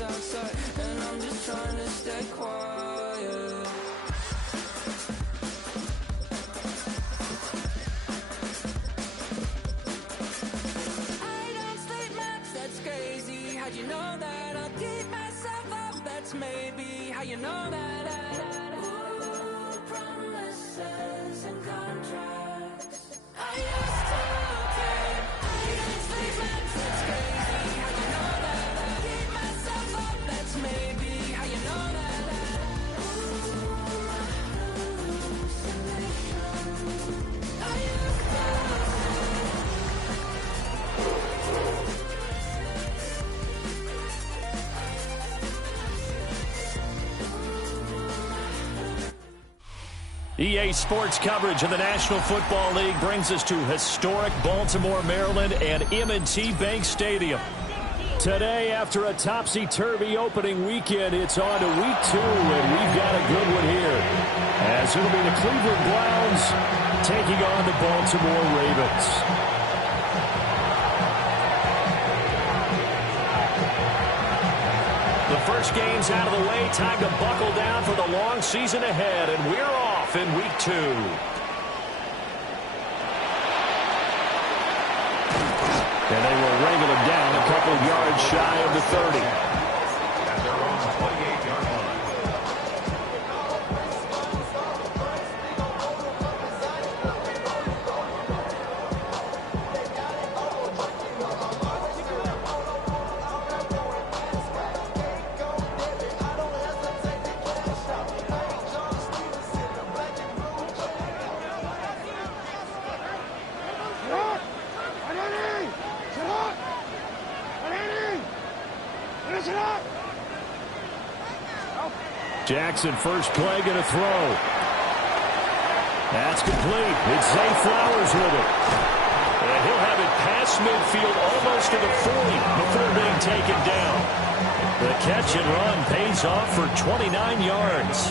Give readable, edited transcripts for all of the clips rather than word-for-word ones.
is outside, and I'm just trying to stay quiet. I don't sleep much, that's crazy. How'd you know that? I'll keep myself up, that's maybe how you know that. Ooh, promises and contracts. I used to care. I don't sleep much, that's crazy. How'd you know that? I'll keep myself up, that's maybe how you know that. Ooh, hallucination. I used to EA Sports coverage of the National Football League brings us to historic Baltimore, Maryland, and M&T Bank Stadium. Today, after a topsy-turvy opening weekend, it's on to week 2, and we've got a good one here, as it'll be the Cleveland Browns taking on the Baltimore Ravens. The first game's out of the way. Time to buckle down for the long season ahead, and we're off in week 2. And they will wrangle him down a couple of yards shy of the 30. At their own 28-yard line. Jackson, first play, going to throw. That's complete. It's Zay Flowers with it. And he'll have it past midfield almost to the 40 before being taken down. The catch and run pays off for 29 yards.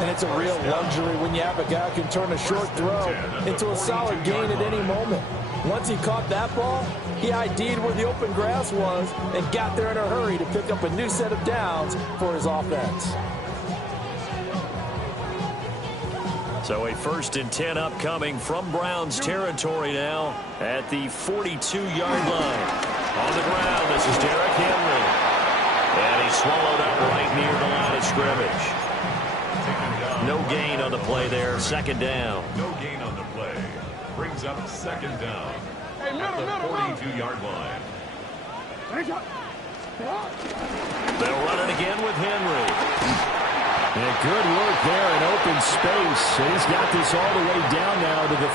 And it's a real luxury when you have a guy who can turn a short throw into a solid gain at any moment. Once he caught that ball, he ID'd where the open grass was and got there in a hurry to pick up a new set of downs for his offense. So a 1st and 10 upcoming from Browns territory now at the 42-yard line. On the ground, this is Derrick Henry. And he's swallowed up right near the line of scrimmage. No gain on the play there, 2nd down. No gain on the play. Brings up 2nd down at the 42-yard line. They'll run it again with Henry. And good work there in open space. And he's got this all the way down now to the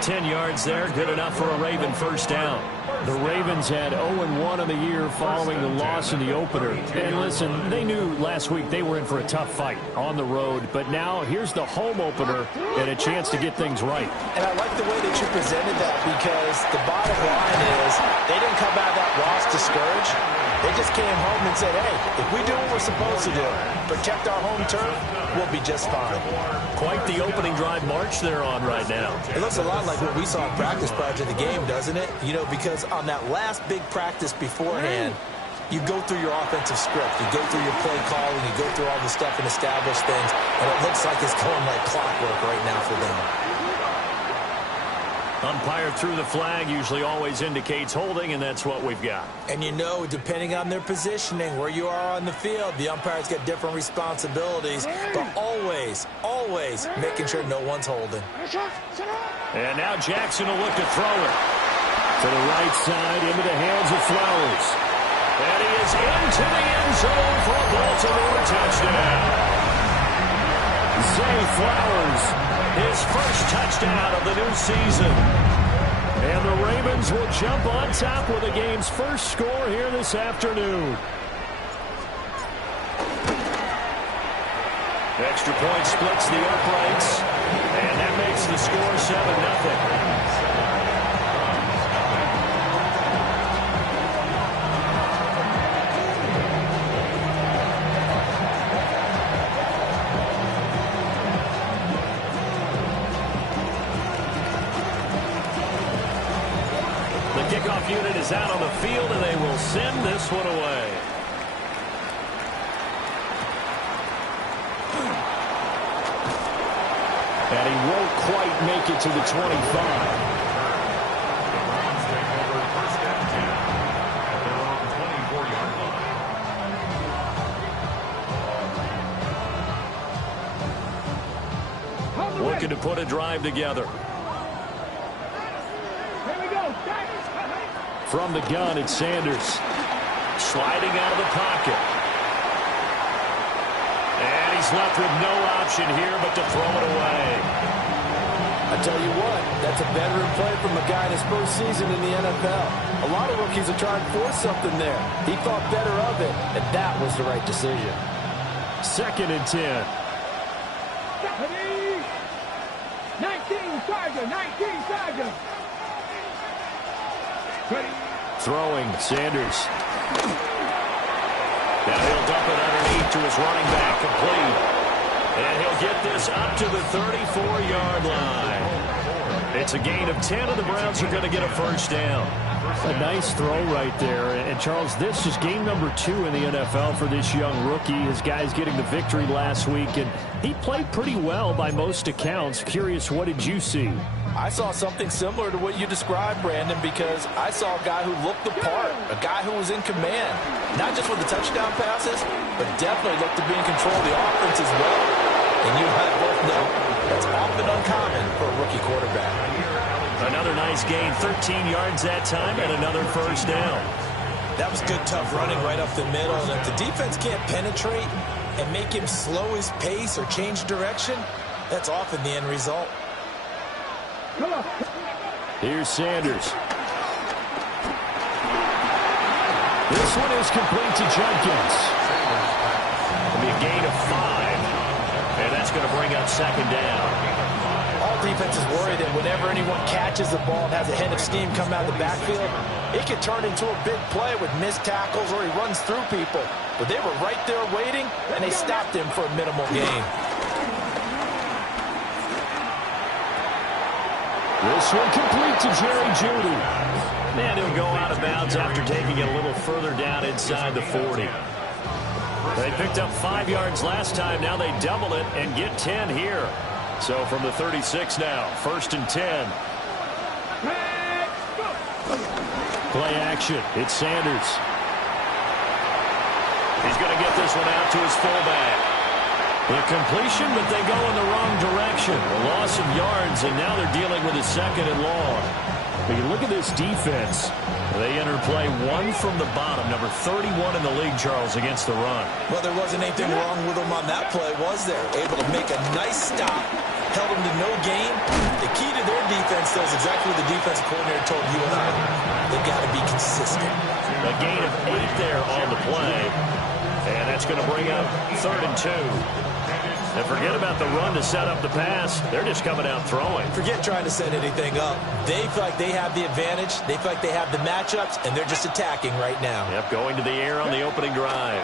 32. 10 yards there, good enough for a Raven first down. The Ravens had 0-1 on the year following the loss in the opener. And listen, they knew last week they were in for a tough fight on the road. But now here's the home opener and a chance to get things right. And I like the way that you presented that, because the bottom line is they didn't come out of that loss discouraged. They just came home and said, hey, if we do what we're supposed to do, protect our home turf, we'll be just fine. Quite the opening drive march they're on right now. It looks a lot like what we saw in practice prior to the game, doesn't it? You know, because on that last big practice beforehand, you go through your offensive script, you go through your play calling, you go through all the stuff and establish things, and it looks like it's going like clockwork right now for them. Umpire threw the flag, usually always indicates holding, and that's what we've got. And you know, depending on their positioning, where you are on the field, the umpire's got different responsibilities, but always, always making sure no one's holding. And now Jackson will look to throw it. To the right side, into the hands of Flowers. And he is into the end zone for a Baltimore touchdown. Zay Flowers, his first touchdown of the new season. And the Ravens will jump on top with the game's first score here this afternoon. Extra point splits the uprights, and that makes the score 7-0. Kickoff unit is is out on the field, and they will send this one away. And he won't quite make it to the 25. The Browns take over first and 10 at their own 24-yard line. Looking to put a drive together. From the gun, it's Sanders. Sliding out of the pocket. And he's left with no option here but to throw it away. I tell you what, that's a veteran play from a guy in his first season in the NFL. A lot of rookies are trying to force something there. He thought better of it, and that was the right decision. 2nd and 10. 19 Charger, 19 Charger. Throwing, Sanders. Now he'll dump it underneath to his running back, complete. And he'll get this up to the 34-yard line. It's a gain of 10, and the Browns are going to get a first down. A nice throw right there. And, Charles, this is game number 2 in the NFL for this young rookie. His guys getting the victory last week, and he played pretty well by most accounts. Curious, what did you see? I saw something similar to what you described, Brandon, because I saw a guy who looked the part, a guy who was in command, not just with the touchdown passes, but definitely looked to be in control of the offense as well. And you and I both know that's often uncommon for a rookie quarterback. Another nice gain, 13 yards that time, and another first down. That was good, tough running right up the middle. And if the defense can't penetrate and make him slow his pace or change direction, that's often the end result. Here's Sanders. This one is complete to Jenkins. It'll be a gain of 5, and that's going to bring up 2nd down. All defenses worry that whenever anyone catches the ball and has a head of steam come out of the backfield, it can turn into a big play with missed tackles or he runs through people. But they were right there waiting, and they stopped him for a minimal gain. This one complete to Jerry Jeudy. And he'll go out of bounds after taking it a little further down inside the 40. They picked up 5 yards last time. Now they double it and get 10 here. So from the 36 now, 1st and 10. Play action. It's Sanders. He's going to get this one out to his fullback. The completion, but they go in the wrong direction. A loss of yards, and now they're dealing with a 2nd and long. But you look at this defense. They enter play 1 from the bottom, number 31 in the league, Charles, against the run. Well, there wasn't anything wrong with them on that play, was there? Able to make a nice stop, held them to no gain. The key to their defense, though, is exactly what the defensive coordinator told you and I. They've got to be consistent. A gain of 8 there on the play. And that's going to bring up 3rd and 2. And forget about the run to set up the pass. They're just coming out throwing. Forget trying to set anything up. They feel like they have the advantage. They feel like they have the matchups, and they're just attacking right now. Yep, going to the air on the opening drive.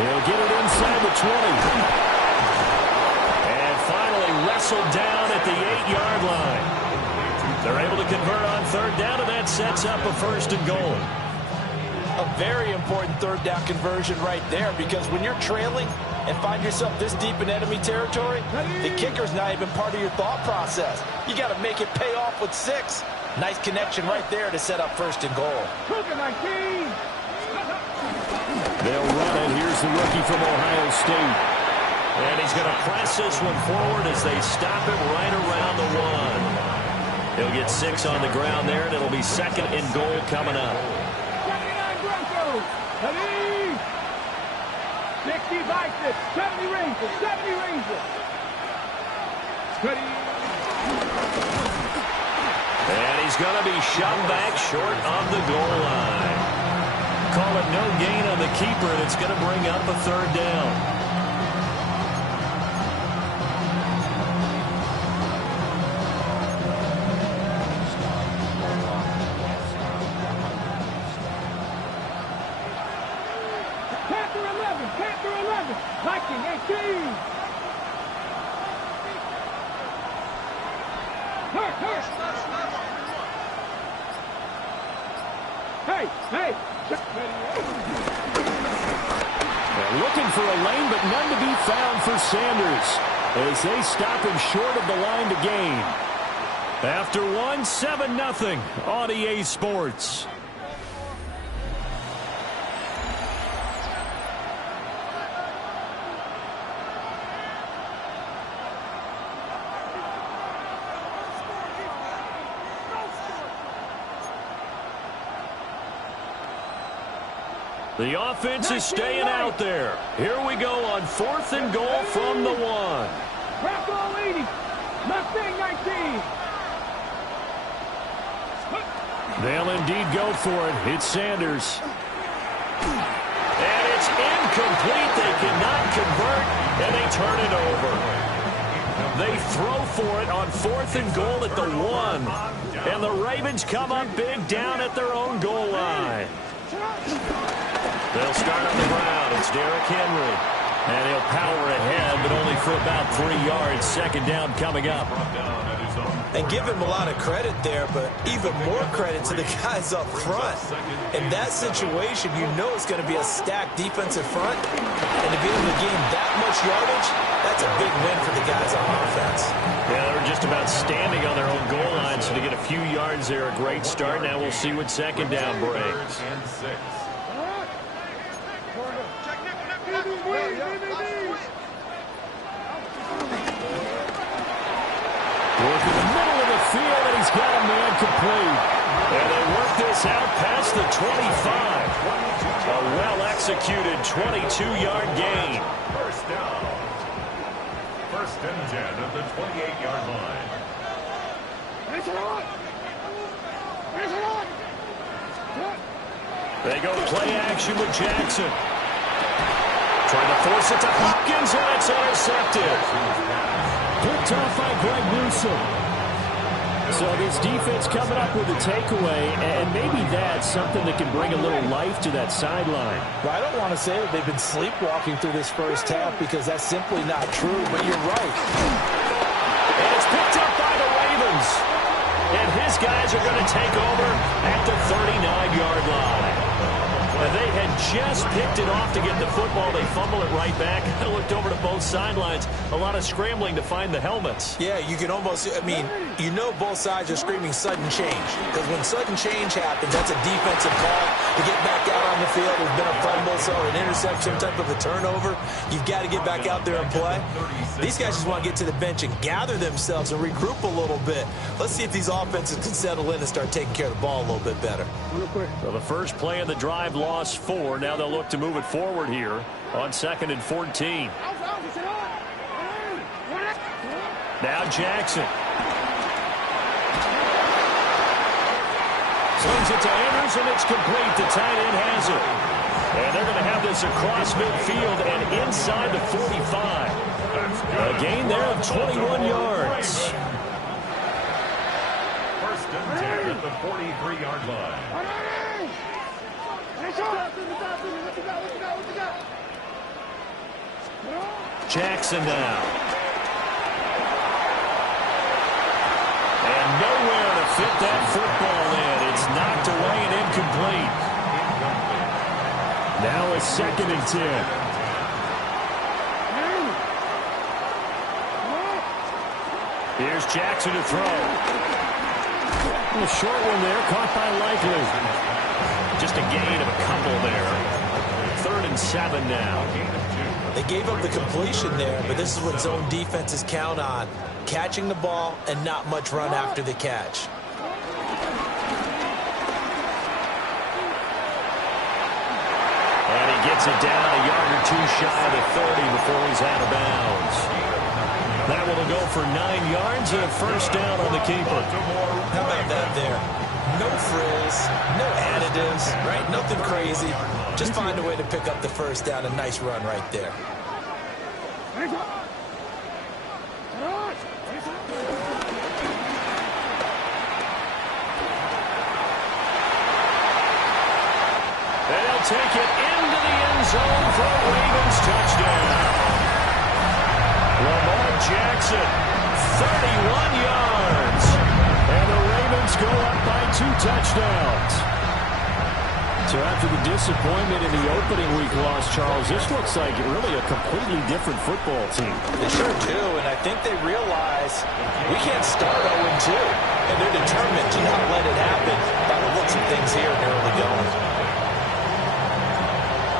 He'll get it inside the 20. And finally wrestled down at the 8-yard line. They're able to convert on 3rd down, and that sets up a 1st and goal. A very important 3rd down conversion right there, because when you're trailing and find yourself this deep in enemy territory, the kicker's not even part of your thought process. You got to make it pay off with 6. Nice connection right there to set up 1st and goal. They'll run it. Here's the rookie from Ohio State. And he's going to press this one forward as they stop him right around the 1. He'll get 6 on the ground there, and it'll be 2nd and goal coming up. 60 Vikings, 70 Rangers, 70 Rangers. And he's going to be shoved back short of the goal line. Call it no gain on the keeper, and it's going to bring up a 3rd down. Viking 18. They're looking for a lane, but none to be found for Sanders as they stop him short of the line to gain. After 7-0 on EA Sports. The offense is staying out there. Here we go on 4th and goal from the 1. Crack all 80. Mustang 19. They'll indeed go for it. It's Sanders. And it's incomplete. They cannot convert, and they turn it over. They throw for it on 4th and goal at the 1. And the Ravens come up big down at their own goal line. They'll start on the ground. It's Derrick Henry. And he'll power ahead, but only for about 3 yards. 2nd down coming up. And give him a lot of credit there, but even more credit to the guys up front. In that situation, you know it's going to be a stacked defensive front. And to be able to gain that much yardage, that's a big win for the guys on offense. Yeah, they were just about standing on their own goal line, so to get a few yards there, a great start. Now we'll see what 2nd down brings. Work in the middle of the field, and he's got a man complete. And they work this out past the 25. A well-executed 22-yard gain. First down. 1st and 10 at the 28-yard line. They go play action with Jackson. Trying to force it to Hopkins, and it's intercepted. Picked off by Greg Newsome. So this defense coming up with a takeaway, and maybe that's something that can bring a little life to that sideline. Well, I don't want to say that they've been sleepwalking through this first half because that's simply not true, but you're right. And it's picked up by the Ravens. And his guys are going to take over at the 39-yard line. And they had just picked it off to get the football. They fumble it right back. I looked over to both sidelines. A lot of scrambling to find the helmets. Yeah, you can almost, you know both sides are screaming sudden change. Because when sudden change happens, that's a defensive call to get back out on the field. There's been a fumble, so an interception, type of a turnover. You've got to get back out there and play. These guys just want to get to the bench and gather themselves and regroup a little bit. Let's see if these offenses can settle in and start taking care of the ball a little bit better. So the first play of the drive lost 4. Now they'll look to move it forward here on 2nd and 14. Now Jackson. Slings it to Andrews, and it's complete. The tight end has it. And they're going to have this across midfield and inside the 45. A gain there of 21 yards. 1st and 10 at the 43-yard line. Jackson now. And nowhere to fit that football in. It's knocked away and incomplete. Now it's 2nd and 10. Here's Jackson to throw. A short one there, caught by Likely. Just a gain of a couple there. 3rd and 7 now. They gave up the completion there, but this is what zone defenses count on. Catching the ball and not much run after the catch. And he gets it down a yard or 2 shy of the 30 before he's out of bounds. That one will go for 9 yards and a 1st down on the keeper. How about that there? No frills, no additives, right? Nothing crazy. Just find a way to pick up the 1st down. A nice run right there. And he'll take it into the end zone for a Ravens touchdown. Lamar Jackson, 31 yards. And the Ravens go up by 2 touchdowns. So after the disappointment in the opening week loss, Charles, this looks like really a completely different football team. They sure do, and I think they realize we can't start 0-2, and they're determined to not let it happen by the looks of things here in the early going.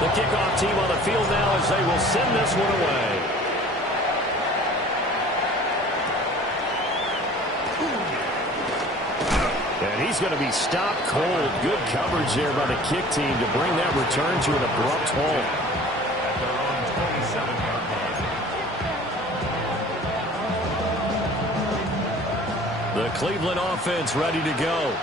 The kickoff team on the field now as they will send this one away. And he's going to be stopped cold. Good coverage there by the kick team to bring that return to an abrupt halt. At their own 27-yard line. The Cleveland offense ready to go.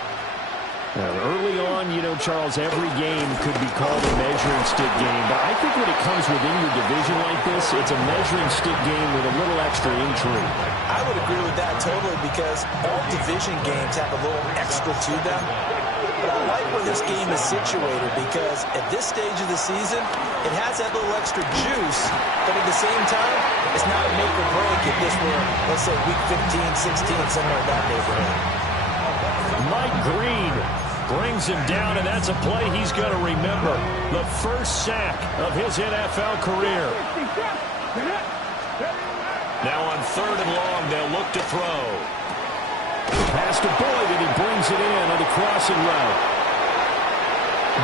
Early on, you know, Charles, every game could be called a measuring stick game. But I think when it comes within your division like this, it's a measuring stick game with a little extra intrigue. I would agree with that totally because all division games have a little extra to them. But I like where this game is situated because at this stage of the season, it has that little extra juice. But at the same time, it's not a make or break if this were, let's say, week 15, 16, somewhere in that neighborhood. Mike Green brings him down, and that's a play he's going to remember. The first sack of his NFL career. Now on 3rd and long, they'll look to throw. Pass to Boyd, and he brings it in on the crossing route.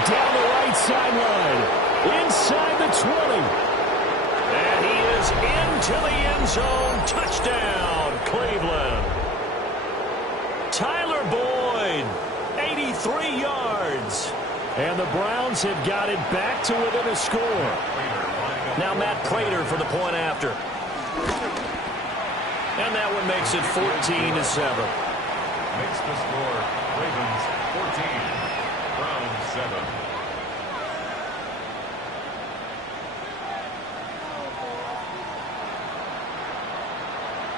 Down the right sideline. Inside the 20. And he is into the end zone. Touchdown, Cleveland. Tyler Boyd, 83 yards. And the Browns have got it back to within a score. Now Matt Prater for the point after. And that one makes it 14-7. Makes the score Ravens 14, Browns 7.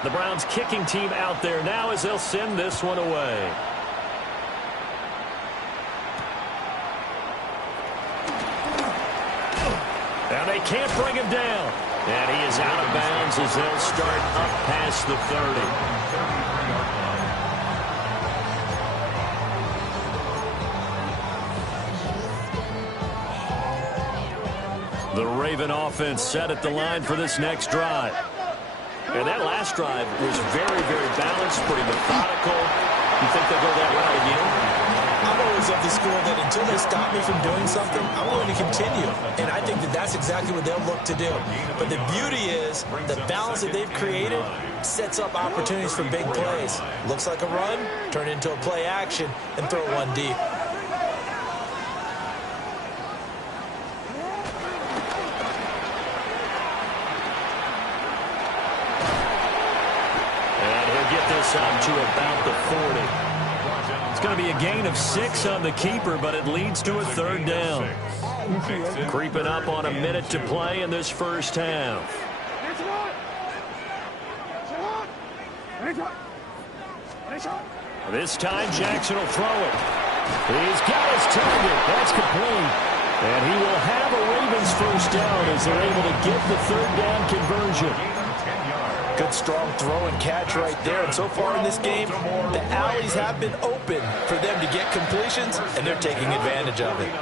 The Browns kicking team out there now as they'll send this one away. Now they can't bring him down. And he is out of bounds as they'll start up past the 30. The Raven offense set at the line for this next drive. And that last drive was very, very balanced, pretty methodical. You think they'll go that route again? I'm always of the school that until they stop me from doing something, I'm going to continue. And I think that that's exactly what they'll look to do. But the beauty is the balance that they've created sets up opportunities for big plays. Looks like a run, turn into a play action, and throw one deep. Up to about the 40. It's going to be a gain of 6 on the keeper, but it leads to a 3rd down. Creeping up on a minute to play in this first half. This time Jackson will throw it. He's got his target. That's complete. And he will have a Ravens first down as they're able to get the 3rd down conversion. Good strong throw and catch right there. And so far in this game, the alleys have been open for them to get completions, and they're taking advantage of it.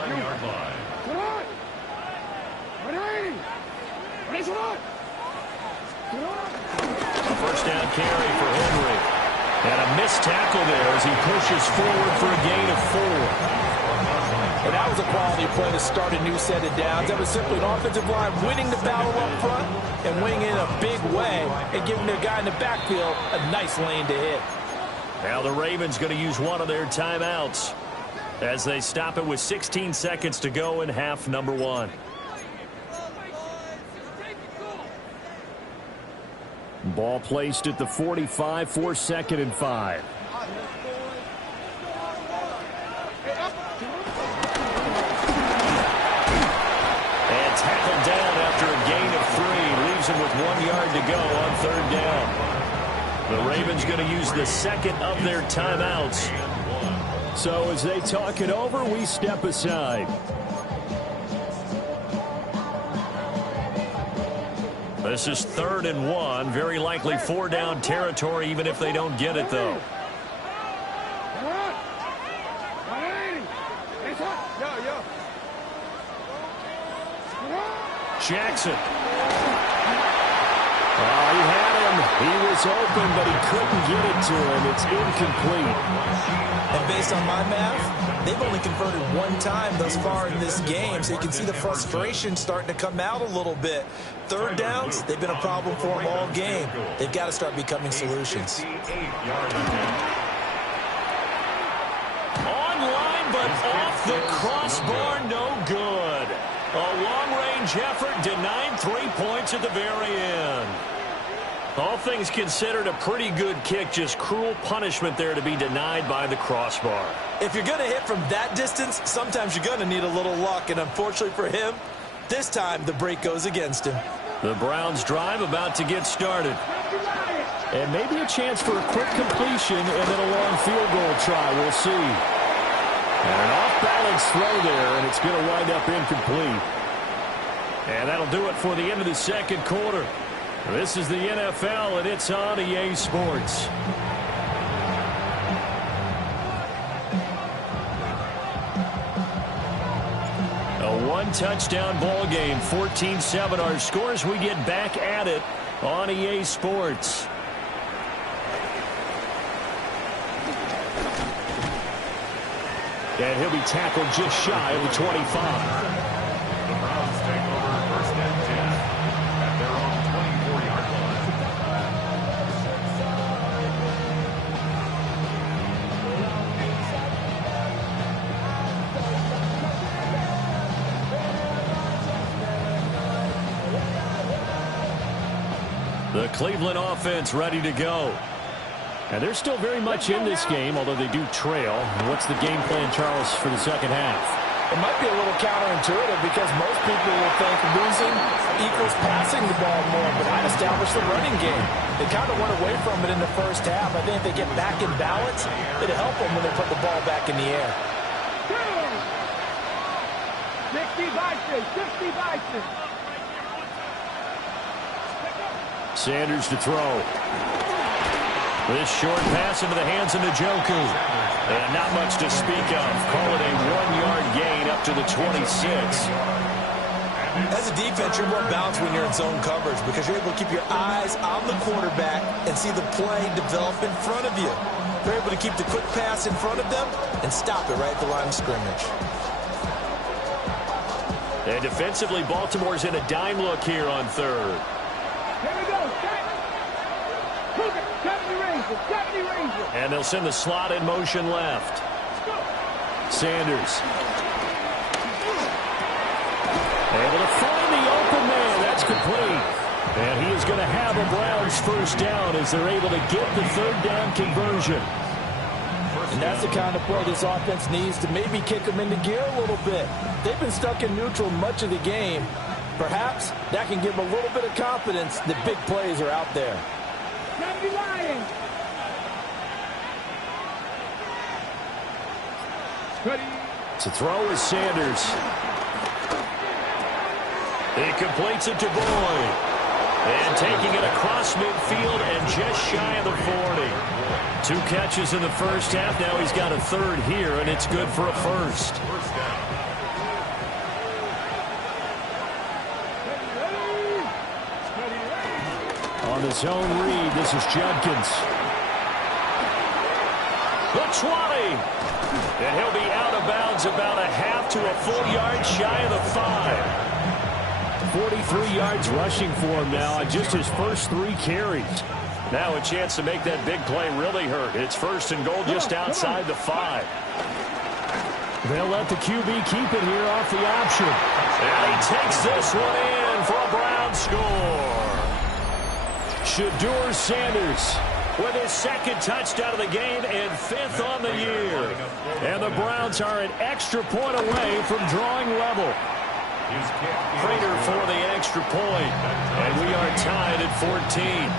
A first down carry for Henry. And a missed tackle there as he pushes forward for a gain of 4. And that was a quality play to start a new set of downs. That was simply an offensive line winning the battle up front and winning in a big way and giving their guy in the backfield a nice lane to hit. Now the Ravens going to use one of their timeouts as they stop it with 16 seconds to go in half number 1. Ball placed at the 45 for 2nd and 5. Down after a gain of 3, leaves him with 1 yard to go on 3rd down. The Ravens going to use the second of their timeouts. So as they talk it over, we step aside. This is 3rd and 1, very likely 4 down territory even if they don't get it though. Jackson. Oh, he had him. He was open, but he couldn't get it to him. It's incomplete. And based on my math, they've only converted one time thus far in this game, so you can see the frustration starting to come out a little bit. Third downs, they've been a problem for them all game. They've got to start becoming solutions. Online, but off the crossbar, no good. A long-range effort denied 3 points at the very end. All things considered, a pretty good kick, just cruel punishment there to be denied by the crossbar. If you're going to hit from that distance, sometimes you're going to need a little luck, and unfortunately for him, this time the break goes against him. The Browns drive about to get started. And maybe a chance for a quick completion and then a long field goal try. We'll see. And an off-balance throw there, and it's going to wind up incomplete. And that'll do it for the end of the second quarter. This is the NFL, and it's on EA Sports. A one-touchdown ball game, 14-7. Our scores, we get back at it on EA Sports. And he'll be tackled just shy of the 25. The Browns take over first and 10 at their own 24-yard line. The Cleveland offense ready to go. And they're still very much in this game, although they do trail. What's the game plan, Charles, for the second half? It might be a little counterintuitive because most people will think losing equals passing the ball more, but I'd establish the running game. They kind of went away from it in the first half. I think if they get back in balance, it'll help them when they put the ball back in the air. 60 Bison, 60 Bison. Sanders to throw. This short pass into the hands of Njoku. And not much to speak of. Call it a 1-yard gain up to the 26. As a defense, you're more balanced when you're in zone coverage because you're able to keep your eyes on the quarterback and see the play develop in front of you. You're able to keep the quick pass in front of them and stop it right at the line of scrimmage. And defensively, Baltimore's in a dime look here on third. Here we go. And they'll send the slot in motion left. Sanders. Able to find the open man. That's complete. And he is going to have a Browns first down as they're able to get the third down conversion. And that's the kind of play this offense needs to maybe kick them into gear a little bit. They've been stuck in neutral much of the game. Perhaps that can give them a little bit of confidence that big plays are out there. To throw is Sanders. He completes it to Boyd. And taking it across midfield and just shy of the 40. 2 catches in the first half. Now he's got a third here, and it's good for a first. On the zone read, this is Judkins. The 20. And he'll be out of bounds about a half to a full yard shy of the 5. 43 yards rushing for him now on just his first 3 carries. Now a chance to make that big play really hurt. It's first and goal just outside the 5. They'll let the QB keep it here off the option. And he takes this one in for a Brown score. Shedeur Sanders with his second touchdown of the game and 5th on the year. And the Browns are an extra point away from drawing level. Prater for the extra point. And we are tied at 14.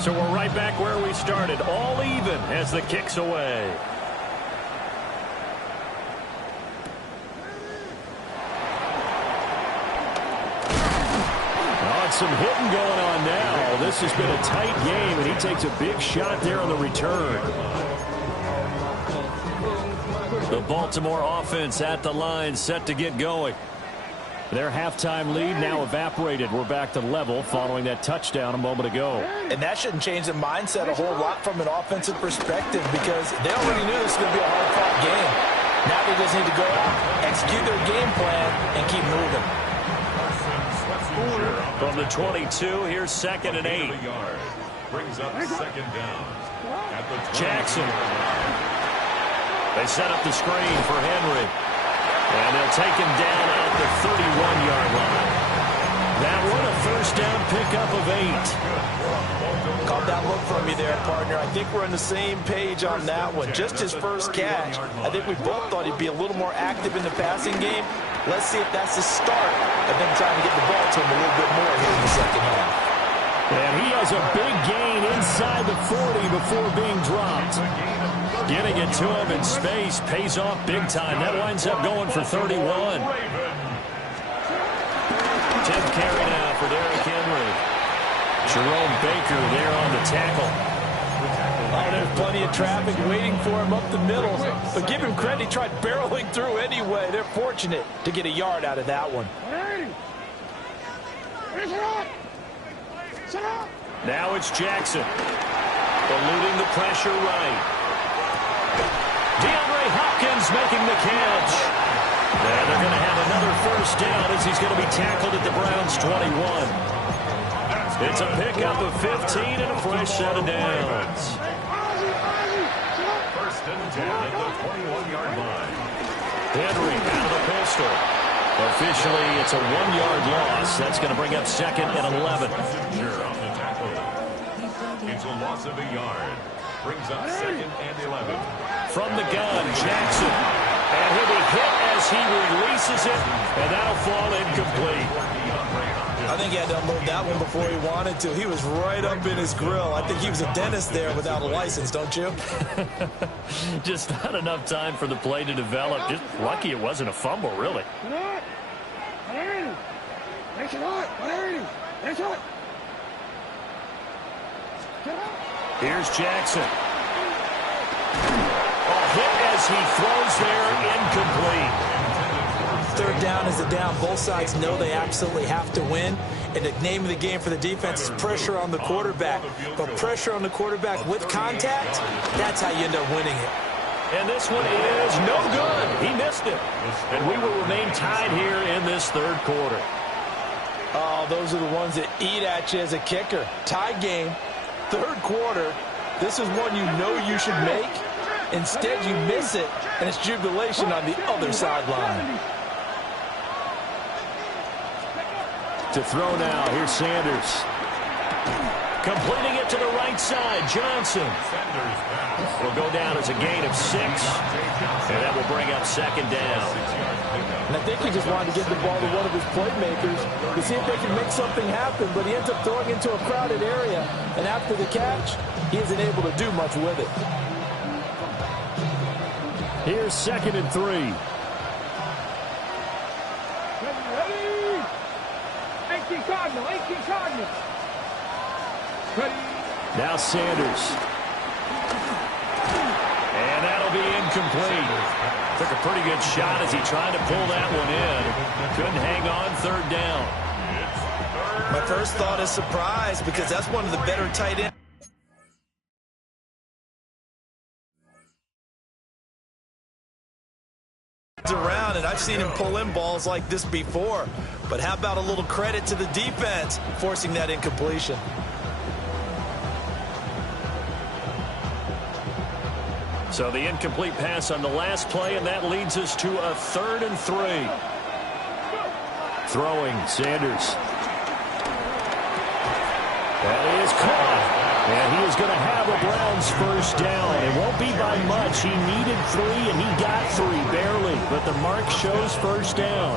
So we're right back where we started, all even as the kick's away. Got some hitting going on now. This has been a tight game, and he takes a big shot there on the return. The Baltimore offense at the line, set to get going. Their halftime lead now evaporated. We're back to level following that touchdown a moment ago. And that shouldn't change the mindset a whole lot from an offensive perspective because they already knew this was going to be a hard-fought game. Now they just need to go out, execute their game plan, and keep moving. From the 22, here's 2nd and 8. Brings up 2nd down. Jackson. They set up the screen for Henry. And they'll take him down at the 31-yard line. That one, a first down pickup of 8. Caught that look from you there, partner. I think we're on the same page on that one. Just his first catch. I think we both thought he'd be a little more active in the passing game. Let's see if that's the start of them trying to get the ball to him a little bit more here in the second half. And he has a big gain inside the 40 before being dropped. Getting it to him in space pays off big time. That winds up going for 31. 10 carry now for Derrick Henry. Jerome Baker there on the tackle. Oh, there's plenty of traffic waiting for him up the middle. But give him credit, he tried barreling through anyway. They're fortunate to get a yard out of that one. Now it's Jackson. Eluding the pressure right. DeAndre Hopkins making the catch. And they're going to have another first down as he's going to be tackled at the Browns' 21. It's a pickup of 15 and a fresh set of downs. First and 10 at the 21-yard line. Henry out of the pistol. Officially, it's a 1-yard loss. That's going to bring up 2nd and 11. Here on the tackle. It's a loss of a yard. Brings up 2nd and 11. From the gun, Jackson. And he'll be hit as he releases it, and that'll fall incomplete. I think he had to unload that one before he wanted to. He was right up in his grill. I think he was a dentist there without a license, don't you? Just not enough time for the play to develop. Just lucky it wasn't a fumble, really. Here's Jackson. Hit as he throws there, incomplete. Third down is a down. Both sides know they absolutely have to win. And the name of the game for the defense is pressure on the quarterback. But pressure on the quarterback with contact, that's how you end up winning it. And this one is no good. He missed it. And we will remain tied here in this third quarter. Oh, those are the ones that eat at you as a kicker. Tie game, third quarter. This is one you know you should make. Instead, you miss it, and it's jubilation on the other sideline. To throw now, here's Sanders. Completing it to the right side, Johnson. Will go down as a gain of 6, and that will bring up 2nd down. And I think he just wanted to get the ball to one of his playmakers to see if they can make something happen, but he ends up throwing into a crowded area, and after the catch, he isn't able to do much with it. Here's 2nd and 3. Ready? 18 Cardinal, 18 Cardinal. Ready? Now Sanders. And that'll be incomplete. Took a pretty good shot as he tried to pull that one in. Couldn't hang on, 3rd down. My first thought is surprise because that's one of the better tight ends around, and I've seen him pull in balls like this before. But how about a little credit to the defense forcing that incompletion? So the incomplete pass on the last play, and that leads us to a 3rd and 3. Throwing, Sanders. That is caught. And he is going to have a Browns first down. It won't be by much. He needed 3, and he got 3, barely. But the mark shows first down.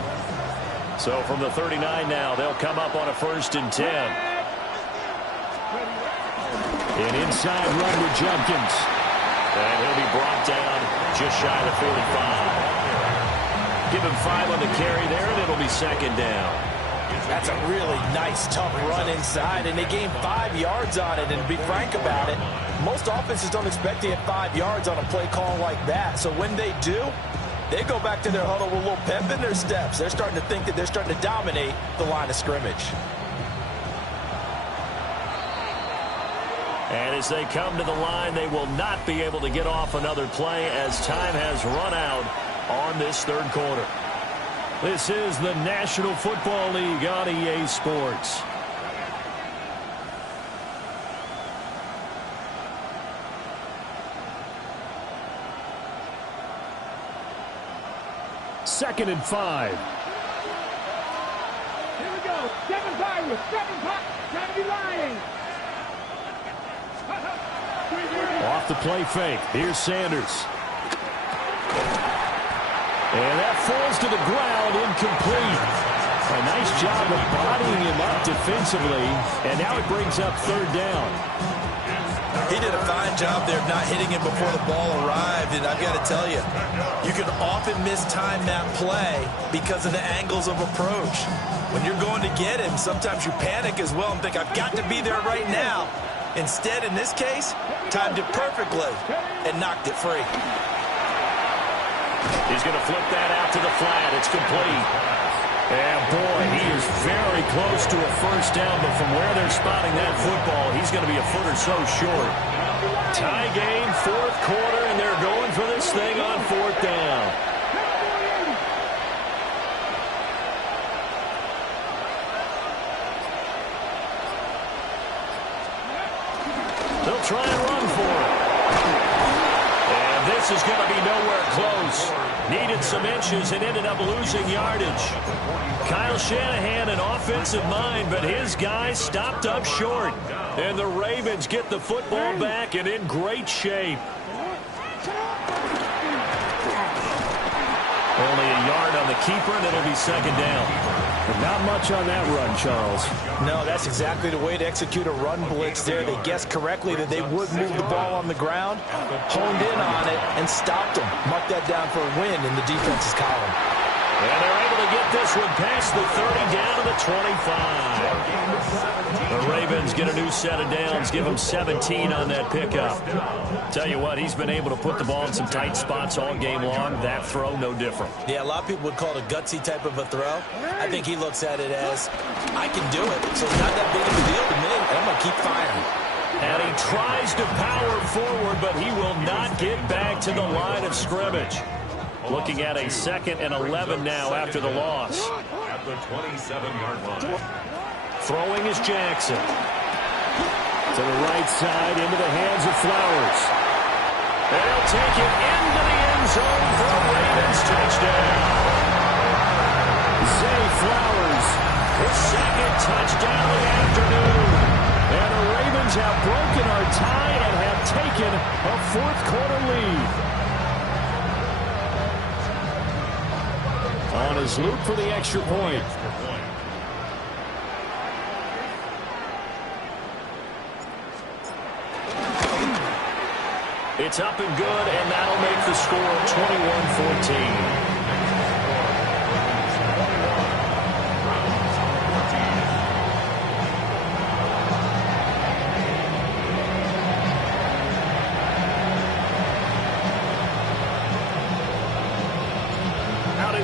So from the 39 now, they'll come up on a 1st and 10. An inside run to Jumpkins. And he'll be brought down just shy of the 45. Give him 5 on the carry there, and it'll be 2nd down. That's a really nice, tough run inside, and they gained 5 yards on it. And to be frank about it, most offenses don't expect to get 5 yards on a play call like that. So when they do, they go back to their huddle with a little pep in their steps. They're starting to think that they're starting to dominate the line of scrimmage. And as they come to the line, they will not be able to get off another play as time has run out on this third quarter. This is the National Football League on EA Sports. Second and 5. Here we go. 7-5 with 7-5. Trying to be lying. Off the play fake. Here's Sanders. And that falls to the ground, incomplete. A nice job of bodying him up defensively, and now it brings up third down. He did a fine job there of not hitting him before the ball arrived, and I've got to tell you, you can often mistime that play because of the angles of approach. When you're going to get him, sometimes you panic as well and think, I've got to be there right now. Instead, in this case, timed it perfectly and knocked it free. He's going to flip that out to the flat. It's complete. And, boy, he is very close to a first down, but from where they're spotting that football, he's going to be a foot or so short. Tie game, fourth quarter, and they're going for this thing on fourth down. They'll try and run for it. And this is going to be nowhere close. Needed some inches and ended up losing yardage. Kyle Shanahan, an offensive mind, but his guys stopped up short. And the Ravens get the football back and in great shape. Only a yard on the keeper, and it'll be second down. Not much on that run, Charles. No, that's exactly the way to execute a run blitz there. They guessed correctly that they would move the ball on the ground, honed in on it, and stopped them. Mark that down for a win in the defense's column. And they're able to get this one past the 30 down to the 25. The Ravens get a new set of downs, give them 17 on that pickup. Tell you what, he's been able to put the ball in some tight spots all game long. That throw, no different. Yeah, a lot of people would call it a gutsy type of a throw. I think he looks at it as, I can do it, so it's not that big of a deal to me, and I'm going to keep firing. And he tries to power forward, but he will not get back to the line of scrimmage. Looking at a 2nd and 11 now after the loss. At the 27-yard line. Throwing is Jackson. To the right side, into the hands of Flowers. And he'll take it into the end zone for a Ravens touchdown. Zay Flowers, his 2nd touchdown of the afternoon. And the Ravens have broken our tie and have taken a fourth quarter lead. On his loop for the extra point. It's up and good, and that'll make the score 21-14.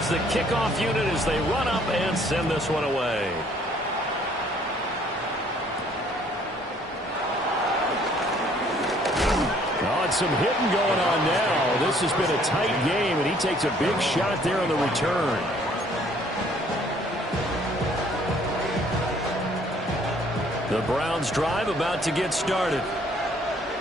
The kickoff unit as they run up and send this one away. Oh, and some hitting going on now. This has been a tight game, and he takes a big shot there on the return. The Browns drive about to get started.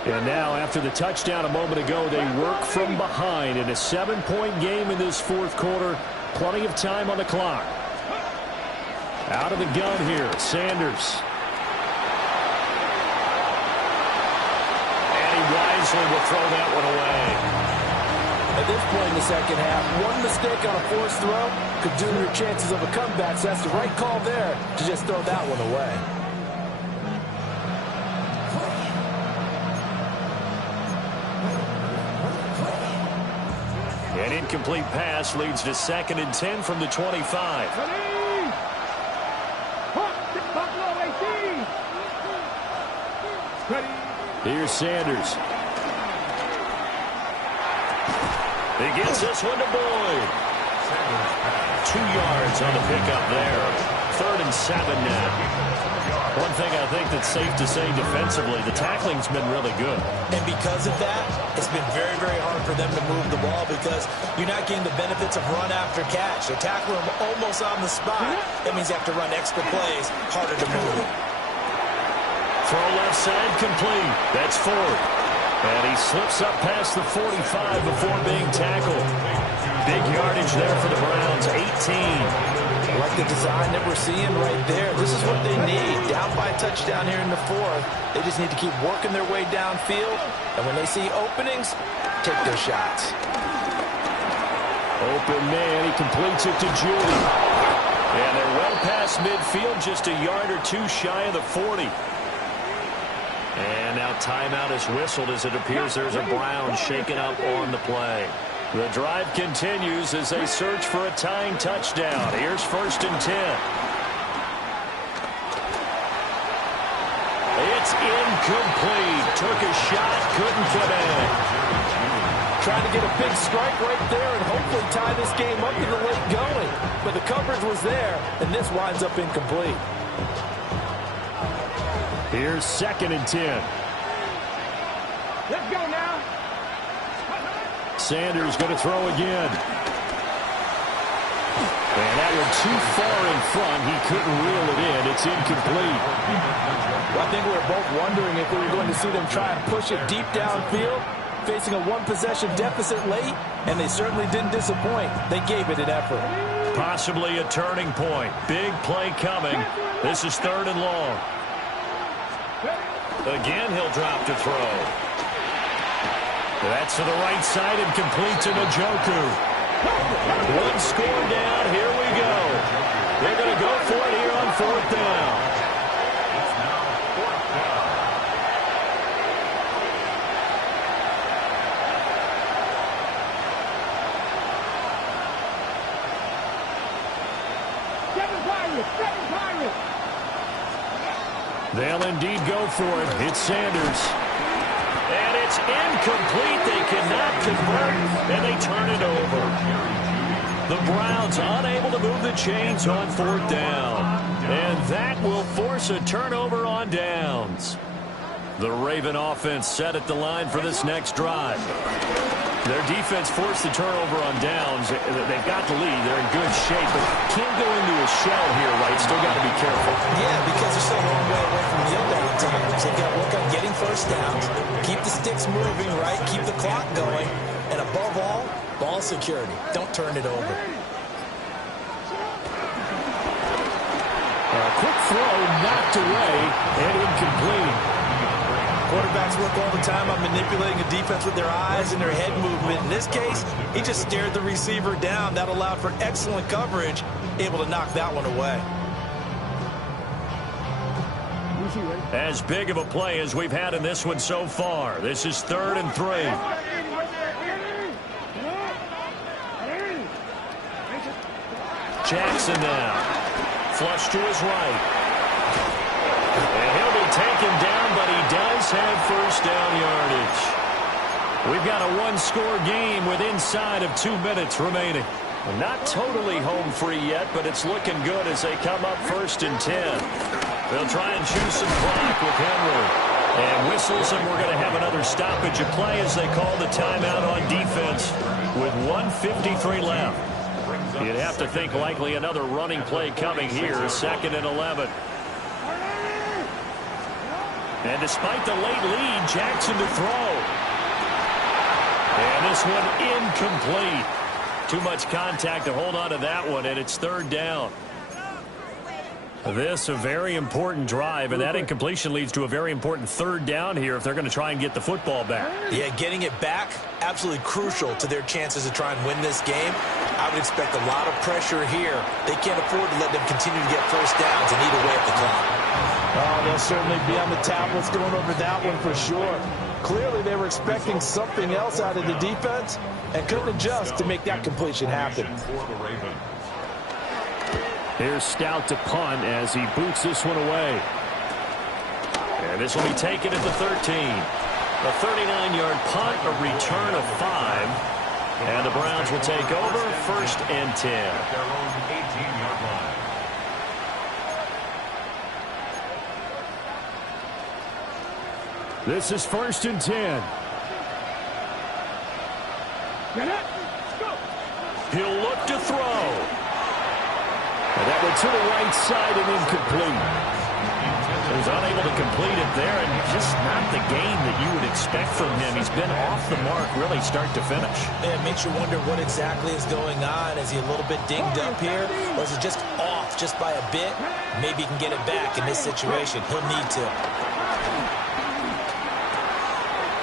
And now, after the touchdown a moment ago, they work from behind in a 7-point game in this fourth quarter. Plenty of time on the clock. Out of the gun here, Sanders. And he wisely will throw that one away. At this point in the second half, one mistake on a forced throw could doom your chances of a comeback. So that's the right call there to just throw that one away. An incomplete pass leads to 2nd and 10 from the 25. Here's Sanders. He gets this one to Boyd. 2 yards on the pickup there. 3rd and 7 now. One thing I think that's safe to say defensively, the tackling's been really good. And because of that, it's been very, very hard for them to move the ball because you're not getting the benefits of run after catch. They tackle him almost on the spot. That means you have to run extra plays, harder to move it. Throw left side complete. That's Ford. And he slips up past the 45 before being tackled. Big yardage there for the Browns, 18. Like the design that we're seeing right there. This is what they need. Down by a touchdown here in the 4th. They just need to keep working their way downfield. And when they see openings, take their shots. Open man. He completes it to Judy. And they're well past midfield, just a yard or 2 shy of the 40. And now timeout is whistled as it appears there's a Brown shaken up on the play. The drive continues as they search for a tying touchdown. Here's 1st and 10. It's incomplete. Took a shot, couldn't connect. Trying to get a big strike right there and hopefully tie this game up in the late going. But the coverage was there, and this winds up incomplete. Here's 2nd and 10. Let's go now. Sanders going to throw again. And that one too far in front. He couldn't reel it in. It's incomplete. Well, I think we were both wondering if we were going to see them try and push it deep downfield, facing a 1-possession deficit late, and they certainly didn't disappoint. They gave it an effort. Possibly a turning point. Big play coming. This is 3rd and long. Again, he'll drop to throw. That's to the right side and complete to Njoku. 1 score down. Here we go. They're going to go for it here on 4th down. Seven Pirates. They'll indeed go for it. It's Sanders. And it's incomplete. They cannot convert, and they turn it over. The Browns unable to move the chains on 4th down. And that will force a turnover on downs. The Raven offense set at the line for this next drive. Their defense forced the turnover on downs. They've got the lead. They're in good shape, but can't go into a shell here, right? Still got to be careful. Yeah, because they're still a long way away from the end times. They've got to work on getting 1st downs, keep the sticks moving, right? Keep the clock going, and above all, ball security. Don't turn it over. A quick throw knocked away and incomplete. Quarterbacks work all the time on manipulating a defense with their eyes and their head movement. In this case, he just stared the receiver down. That allowed for excellent coverage, able to knock that one away. As big of a play as we've had in this one so far. This is 3rd and 3. Jackson now. Flush to his right. And he'll be taken down, but he does have 1st down yardage. We've got a 1-score game with inside of 2 minutes remaining. Not totally home free yet, but it's looking good as they come up 1st and 10. They'll try and choose some clock with Henry. And whistles, and we're going to have another stoppage of play as they call the timeout on defense with 1:53 left. You'd have to think likely another running play coming here, 2nd and 11. And despite the late lead, Jackson to throw. And this one incomplete. Too much contact to hold on to that one, and it's 3rd down. This a very important drive, and that incompletion leads to a very important 3rd down here if they're going to try and get the football back. Yeah, getting it back, absolutely crucial to their chances to try and win this game. I would expect a lot of pressure here. They can't afford to let them continue to get 1st downs and eat away at the clock. Oh, they'll certainly be on the tablets going over that one for sure. Clearly, they were expecting something else out of the defense and couldn't adjust to make that completion happen. Here's Stout to punt as he boots this one away. And this will be taken at the 13. A 39-yard punt, a return of 5. And the Browns will take over, 1st and 10. At their own 18-yard line. This is 1st and 10. Get it. Go. He'll look to throw. And that went to the right side and incomplete. He was unable to complete it there, and just not the game that you would expect from him. He's been off the mark really start to finish. It makes you wonder what exactly is going on. Is he a little bit dinged up here, or is it just off just by a bit? Maybe he can get it back in this situation. He'll need to.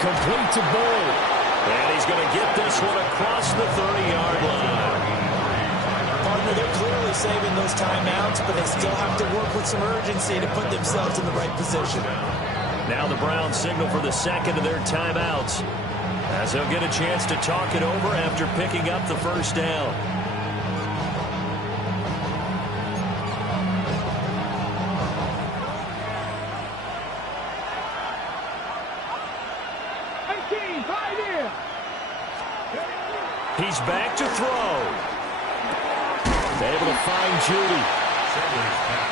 Complete to Bull. And he's going to get this one across the 30-yard line. Partner, they're clearly saving those timeouts, but they still have to work with some urgency to put themselves in the right position. Now the Browns signal for the second of their timeouts, as they'll get a chance to talk it over after picking up the first down. He's back to throw. Able to find Judy.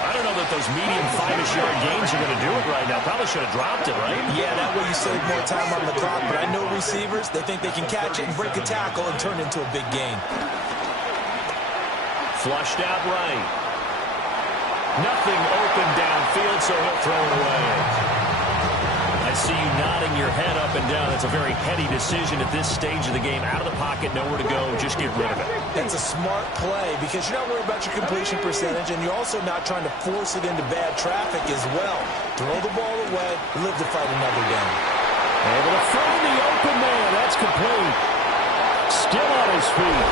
I don't know that those medium 5-ish yard gains are going to do it right now. Probably should have dropped it, right? Yeah, that way you save more time on the clock. But I know receivers, they think they can catch it and break a tackle and turn it into a big gain. Flushed out right. Nothing open downfield, so he'll throw it away. I see you nodding your head up and down. That's a very heady decision at this stage of the game. Out of the pocket, nowhere to go. Just get rid of it. That's a smart play because you're not worried about your completion percentage, and you're also not trying to force it into bad traffic as well. Throw the ball away, live to fight another down. Able to find the open man. That's complete. Still on his feet.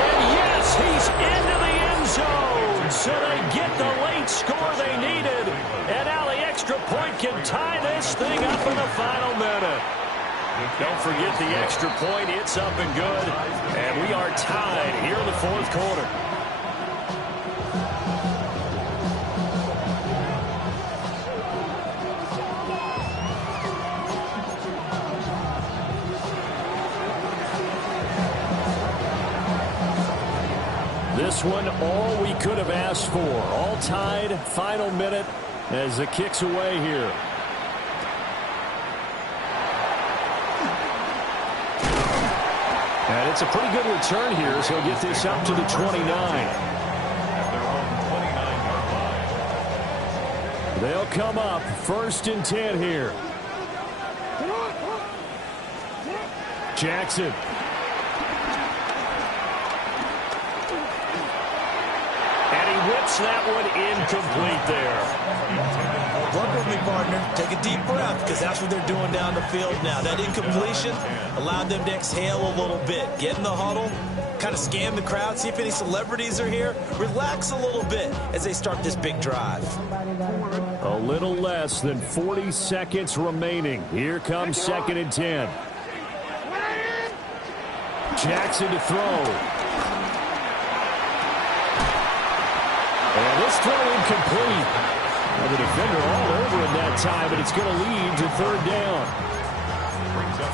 And yes, he's into the end zone. So they get the late score they needed. And now the extra point can tie this thing up in the final minute. Don't forget the extra point. It's up and good. And we are tied here in the fourth quarter. This one, all we could have asked for. All tied, final minute as the kick's away here. And it's a pretty good return here, so he'll get this up to the 29. They'll come up, 1st and 10 here. Jackson. Whips that one incomplete there. Work with me, partner. Take a deep breath because that's what they're doing down the field now. That incompletion allowed them to exhale a little bit. Get in the huddle, kind of scan the crowd, see if any celebrities are here. Relax a little bit as they start this big drive. A little less than 40 seconds remaining. Here comes 2nd and 10. Jackson to throw. And this throw incomplete. Well, the defender all over in that time, but it's going to lead to 3rd down.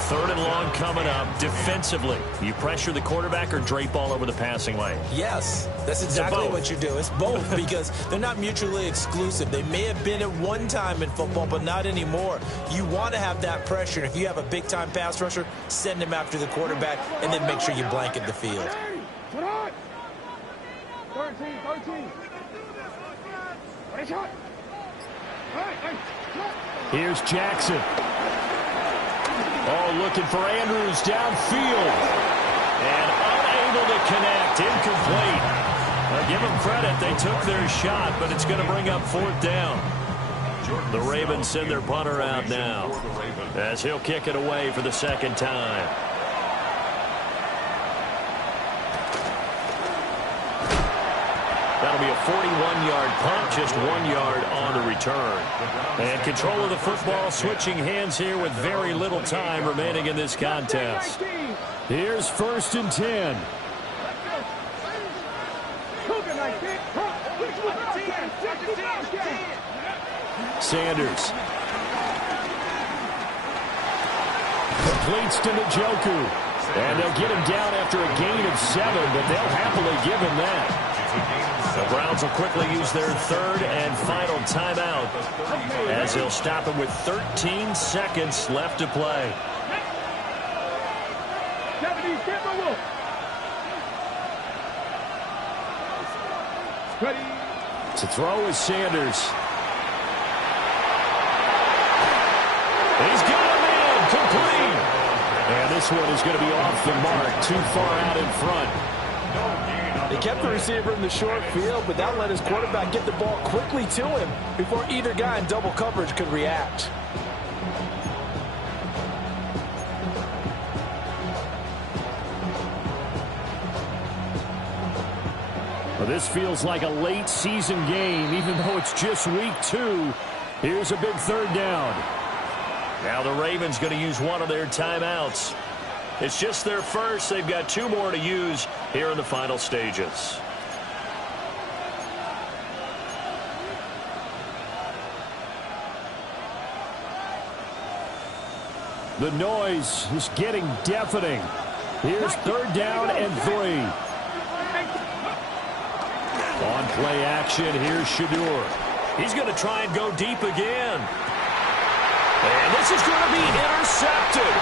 3rd and long coming up. Defensively, you pressure the quarterback or drape all over the passing lane? Yes, that's exactly what you do. It's both because they're not mutually exclusive. They may have been at one time in football, but not anymore. You want to have that pressure. If you have a big-time pass rusher, send him after the quarterback, and then make sure you blanket the field. 13. Here's Jackson. Oh, looking for Andrews downfield. And unable to connect. Incomplete. Well, give them credit. They took their shot, but it's going to bring up 4th down. The Ravens send their punter out now as he'll kick it away for the 2nd time. That'll be a 41-yard punt, just 1 yard on the return. And control of the football switching hands here with very little time remaining in this contest. Here's 1st and 10. Sanders completes to Njoku. And they'll get him down after a gain of 7, but they'll happily give him that. The Browns will quickly use their third and final timeout as they'll stop him with 13 seconds left to play. To throw is Sanders. He's got him in, complete. And this one is going to be off the mark, too far out in front. They kept the receiver in the short field, but that let his quarterback get the ball quickly to him before either guy in double coverage could react. Well, this feels like a late season game, even though it's just week 2. Here's a big third down. Now the Ravens going to use one of their timeouts. It's just their first. They've got 2 more to use here in the final stages. The noise is getting deafening. Here's third down and 3. On play action, here's Shadur. He's going to try and go deep again. And this is going to be intercepted.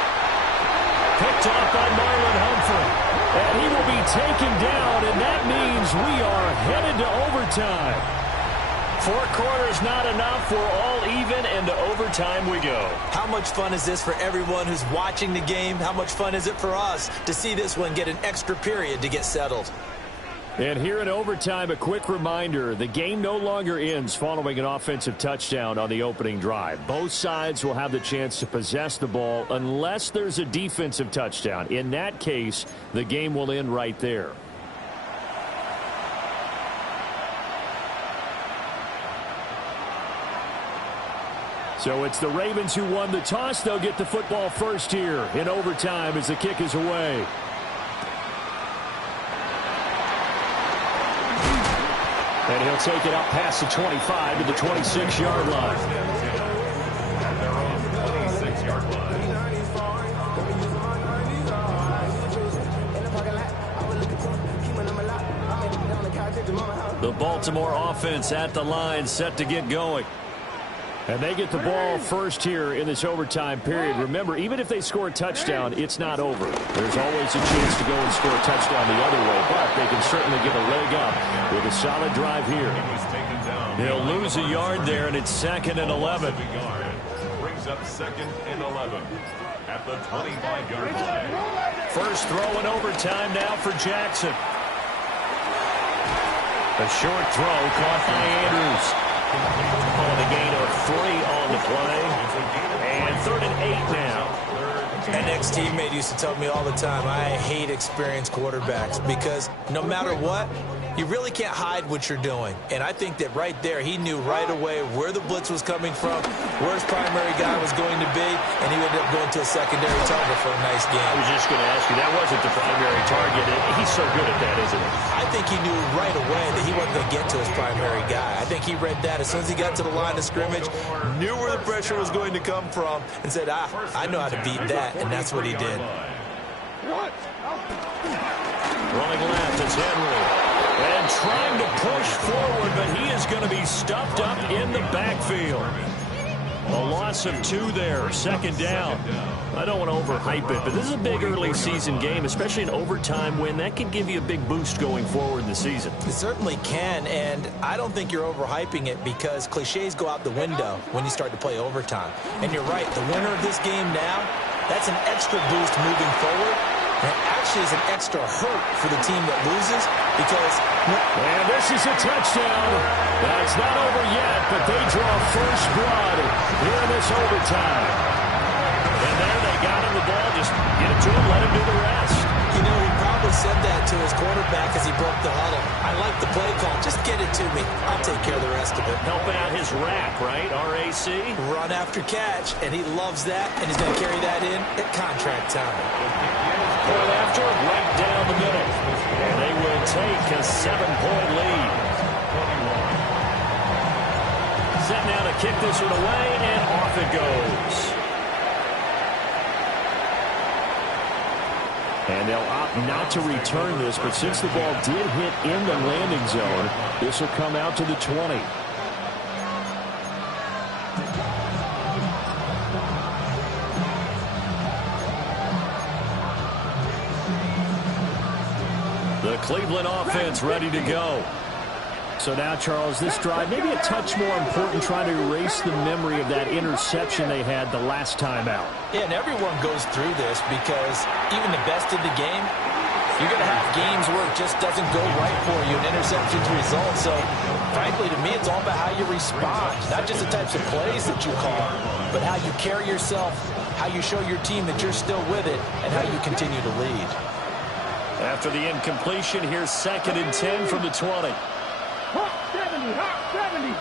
Picked off by Marlon Humphrey. And he will be taken down, and that means we are headed to overtime. 4 quarters not enough. We're all even, and to overtime we go. How much fun is this for everyone who's watching the game? How much fun is it for us to see this one get an extra period to get settled? And here in overtime, a quick reminder, the game no longer ends following an offensive touchdown on the opening drive. Both sides will have the chance to possess the ball unless there's a defensive touchdown. In that case, the game will end right there. So it's the Ravens who won the toss. They'll get the football first here in overtime as the kick is away. And he'll take it up past the 25 to the 26-yard line. And they're on the 26-yard line. The Baltimore offense at the line, set to get going. And they get the ball first here in this overtime period. Remember, even if they score a touchdown, it's not over. There's always a chance to go and score a touchdown the other way, but they can certainly get a leg up with a solid drive here. They'll lose a yard there, and it's 2nd and 11. Brings up 2nd and 11 at the 25-yard line. First throw in overtime now for Jackson. A short throw caught by Andrews. On a gain of 3 on the play. And 3rd and 8 now. An ex-teammate used to tell me all the time, I hate experienced quarterbacks because no matter what, you really can't hide what you're doing. And I think that right there, he knew right away where the blitz was coming from, where his primary guy was going to be, and he ended up going to a secondary target for a nice game. I was just going to ask you, that wasn't the primary target. He's so good at that, isn't he? I think he knew right away that he wasn't going to get to his primary guy. I think he read that as soon as he got to the line of scrimmage, knew where the pressure was going to come from, and said, I know how to beat that, and that's what he did. Running left, it's Henry. And trying to push forward, but he is going to be stuffed up in the backfield. A loss of 2 there, 2nd down. I don't want to overhype it, but this is a big early season game, especially an overtime win. That can give you a big boost going forward in the season. It certainly can, and I don't think you're overhyping it because cliches go out the window when you start to play overtime. And you're right, the winner of this game now, that's an extra boost moving forward. And it actually is an extra hurt for the team that loses because... And this is a touchdown. That's not over yet, but they draw first blood here in this overtime. And there they got him the ball. Just get it to him, let him do the rest. You know, he probably said that to his quarterback as he broke the huddle. I like the play call. Just get it to me. I'll take care of the rest of it. Helping out his RAC, right? R-A-C? Run after catch, and he loves that, and he's going to carry that in at contract time. Point after, right down the middle. And they will take a 7-point lead. Set now to kick this one away, and off it goes. And they'll opt not to return this, but since the ball did hit in the landing zone, this will come out to the 20. The Cleveland offense ready to go. So now, Charles, this drive, maybe a touch more important, trying to erase the memory of that interception they had the last time out. Yeah, and everyone goes through this because even the best in the game, you're going to have games where it just doesn't go right for you, and interceptions result. So, frankly, to me, it's all about how you respond, not just the types of plays that you call, but how you carry yourself, how you show your team that you're still with it, and how you continue to lead. After the incompletion, here's 2nd and 10 from the 20. Hawk 70, Hawk 70.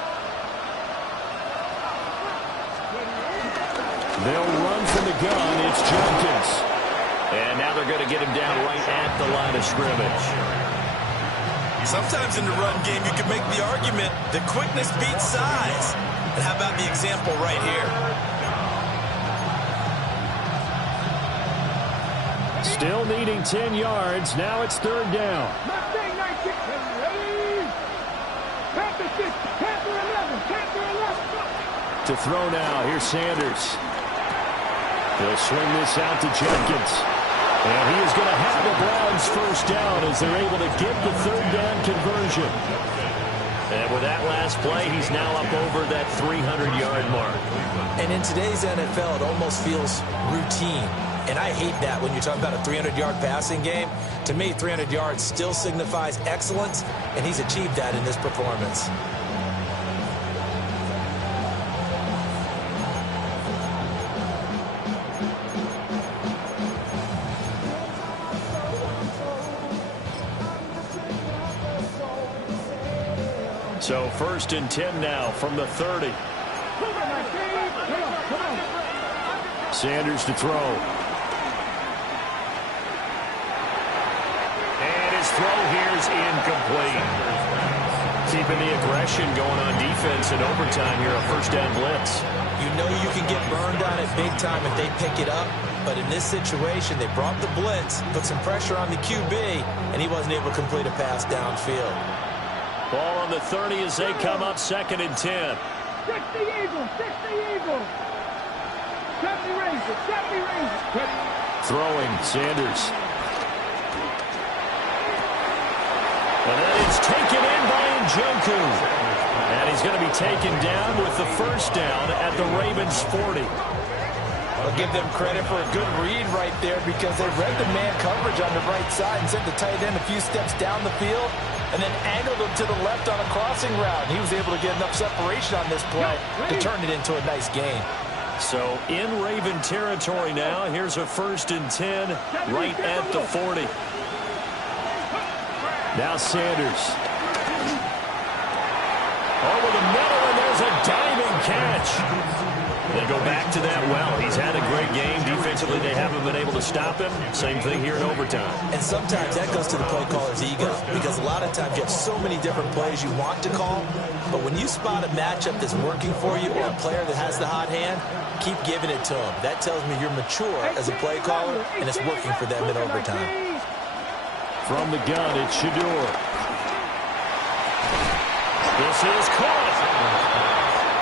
They'll run from the gun. It's Jenkins. And now they're going to get him down right at the line of scrimmage. Sometimes in the run game, you can make the argument that quickness beats size. And how about the example right here? Still needing 10 yards. Now it's 3rd down. Mustang 19. Panther 6, Panther 11, Panther 11. To throw now. Here's Sanders. He'll swing this out to Jenkins. And he is going to have the Browns first down as they're able to get the 3rd down conversion. And with that last play, he's now up over that 300-yard mark. And in today's NFL, it almost feels routine. And I hate that when you're talking about a 300-yard passing game. To me, 300 yards still signifies excellence, and he's achieved that in this performance. So 1st and 10 now from the 30. Sanders to throw. Throw here's incomplete. Keeping the aggression going on defense in overtime here, a 1st down blitz. You know you can get burned on it big time if they pick it up, but in this situation, they brought the blitz, put some pressure on the QB, and he wasn't able to complete a pass downfield. Ball on the 30 as they come up 2nd and 10. 60 Eagles, 60 Eagles. 70 Rangers, 70 Rangers. Throwing, Sanders. And that is taken in by Njoku. And he's going to be taken down with the 1st down at the Ravens 40. I'll give them credit for a good read right there because they read the man coverage on the right side and sent the tight end a few steps down the field and then angled him to the left on a crossing route. And he was able to get enough separation on this play to turn it into a nice gain. So in Raven territory now, here's a 1st and 10 right at the 40. Now Sanders. Over the middle, and there's a diving catch. They go back to that well. He's had a great game. Defensively, they haven't been able to stop him. Same thing here in overtime. And sometimes that goes to the play caller's ego because a lot of times you have so many different plays you want to call, but when you spot a matchup that's working for you or a player that has the hot hand, keep giving it to him. That tells me you're mature as a play caller, and it's working for them in overtime. From the gun, it's Shador. This is caught.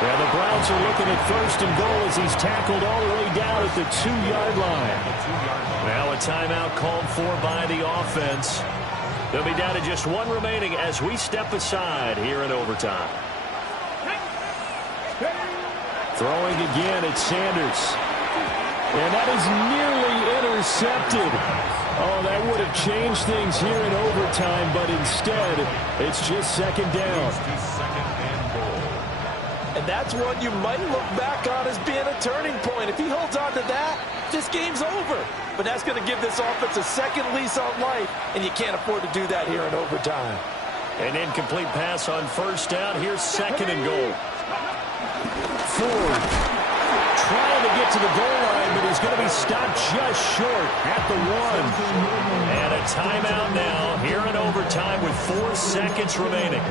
Yeah, the Browns are looking at 1st and goal as he's tackled all the way down at the 2-yard line. Now a timeout called for by the offense. They'll be down to just 1 remaining as we step aside here in overtime. Throwing again, it's Sanders. And that is nearly intercepted. Oh, that would have changed things here in overtime, but instead, it's just 2nd down. And that's one you might look back on as being a turning point. If he holds on to that, this game's over. But that's going to give this offense a second lease on life, and you can't afford to do that here in overtime. An incomplete pass on 1st down. Here's 2nd and goal. Ford trying to get to the goal line, but he's going to be stopped just short at the 1. And a timeout now here in overtime with 4 seconds remaining.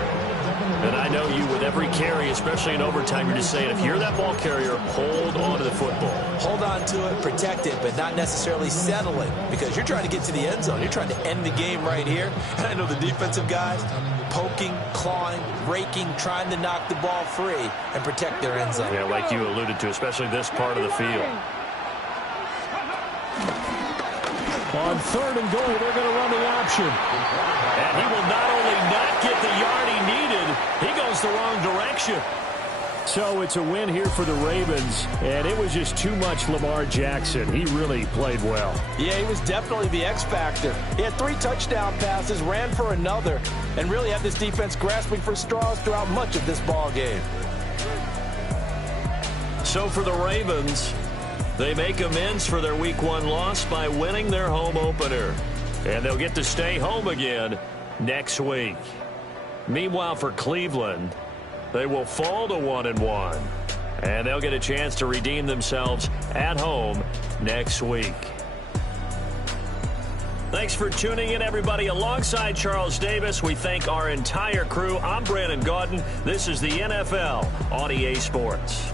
And I know you, with every carry, especially in overtime, you're just saying, if you're that ball carrier, hold on to the football. Hold on to it, protect it, but not necessarily settle it, because you're trying to get to the end zone. You're trying to end the game right here. And I know the defensive guys poking, clawing, raking, trying to knock the ball free and protect their end zone. Yeah, like you alluded to, especially this part of the field. On 3rd and goal, they're going to run the option. And he will not only not get the yard he needed, he goes the wrong direction. So it's a win here for the Ravens, and it was just too much Lamar Jackson. He really played well. Yeah, he was definitely the X factor. He had 3 touchdown passes, ran for another, and really had this defense grasping for straws throughout much of this ball game. So for the Ravens, they make amends for their Week 1 loss by winning their home opener. And they'll get to stay home again next week. Meanwhile, for Cleveland, they will fall to 1-1. And they'll get a chance to redeem themselves at home next week. Thanks for tuning in, everybody. Alongside Charles Davis, we thank our entire crew. I'm Brandon Gaudin. This is the NFL on EA Sports.